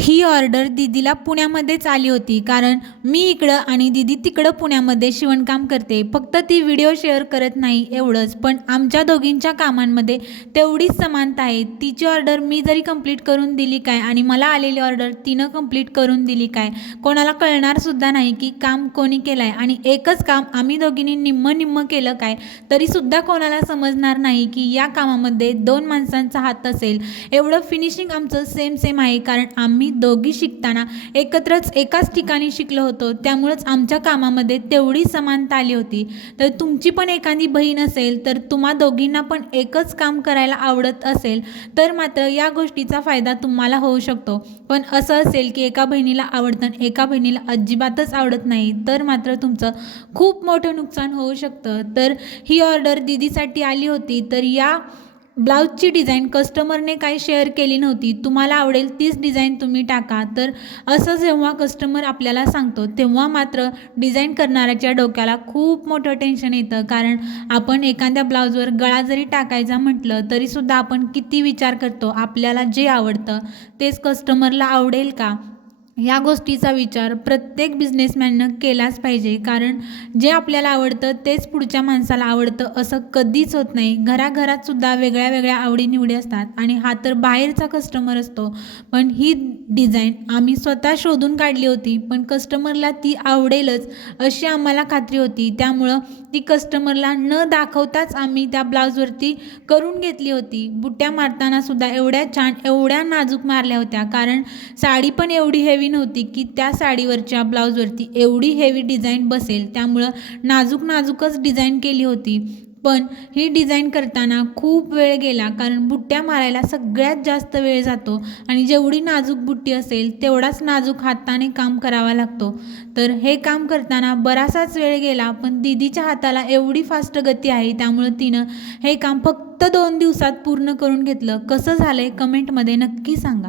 ही order दीदीला पुण्यामध्येच आली होती, कारण मी इकडं आणि दीदी तिकडं पुण्यामध्ये शिवणकाम करते. फक्त ती व्हिडिओ शेअर करत नाही एवढंच, पण आमच्या दोघींच्या कामांमध्ये तेवढीच समानता आहे. तिची ऑर्डर मी जरी कंप्लीट करून दिली काय आणि मला आलेली ऑर्डर तिनं कंप्लीट करून दिली काय, कोणाला कळणारसुद्धा नाही की काम कोणी केलं आहे. आणि एकच काम आम्ही दोघींनी निम्म निम्म केलं काय, तरीसुद्धा कोणाला समजणार नाही की या कामामध्ये 2 माणसांचा हात असेल. एवढं फिनिशिंग आमचं सेम सेम आहे, कारण आम्ही दोघी शिकताना एकत्रच एकाच ठिकाणी शिकलो होतो. त्यामुळेच आमच्या कामामध्ये तेवढी समानता आली होती. तर तुमची पण एखादी बहीण असेल, तर तुम्हा दोघींना पण एकच काम करायला आवडत असेल, तर मात्र या गोष्टीचा फायदा तुम्हाला होऊ शकतो. पण असं असेल की एका बहिणीला आवडतं आणि एका बहिणीला अजिबातच आवडत नाही, तर मात्र तुमचं खूप मोठं नुकसान होऊ शकतं. तर ही ऑर्डर दीदीसाठी आली होती. तर या ब्लाऊजची डिझाईन कस्टमरने काही शेअर केली नव्हती. तुम्हाला आवडेल तीच डिझाईन तुम्ही टाका. तर असं जेव्हा कस्टमर आपल्याला सांगतो, तेव्हा मात्र डिझाईन करणाऱ्याच्या डोक्याला खूप मोठं टेन्शन येतं. कारण आपण एखाद्या ब्लाऊजवर गळा जरी टाकायचा म्हटलं, तरीसुद्धा आपण किती विचार करतो, आपल्याला जे आवडतं तेच कस्टमरला आवडेल का? या गोष्टीचा विचार प्रत्येक बिझनेसमॅननं केलाच पाहिजे. कारण जे आपल्याला आवडतं तेच पुढच्या माणसाला आवडतं असं कधीच होत नाही. घराघरातसुद्धा वेगळ्या वेगळ्या आवडीनिवडी असतात आणि हा तर बाहेरचा कस्टमर असतो. पण ही डिझाईन आम्ही स्वतः शोधून काढली होती, पण कस्टमरला ती आवडेलच अशी आम्हाला खात्री होती. त्यामुळं ती कस्टमरला न दाखवताच आम्ही त्या ब्लाऊजवरती करून घेतली होती. बुट्ट्या मारतानासुद्धा एवढ्या छान, एवढ्या नाजूक मारल्या होत्या, कारण साडी पण एवढी हेवी नव्हती की त्या साडीवरच्या ब्लाऊजवरती एवढी हेवी डिझाईन बसेल. त्यामुळं नाजूक नाजूकच डिझाईन केली होती. पण ही डिझाईन करताना खूप वेळ गेला, कारण बुट्ट्या मारायला सगळ्यात जास्त वेळ जातो आणि जेवढी नाजूक बुट्टी असेल तेवढाच नाजूक हाताने काम करावा लागतो. तर हे काम करताना बराचसाच वेळ गेला, पण दीदीच्या हाताला एवढी फास्ट गती आहे, त्यामुळं तिनं हे काम फक्त 2 दिवसात पूर्ण करून घेतलं. कसं झालंय कमेंटमध्ये नक्की सांगा.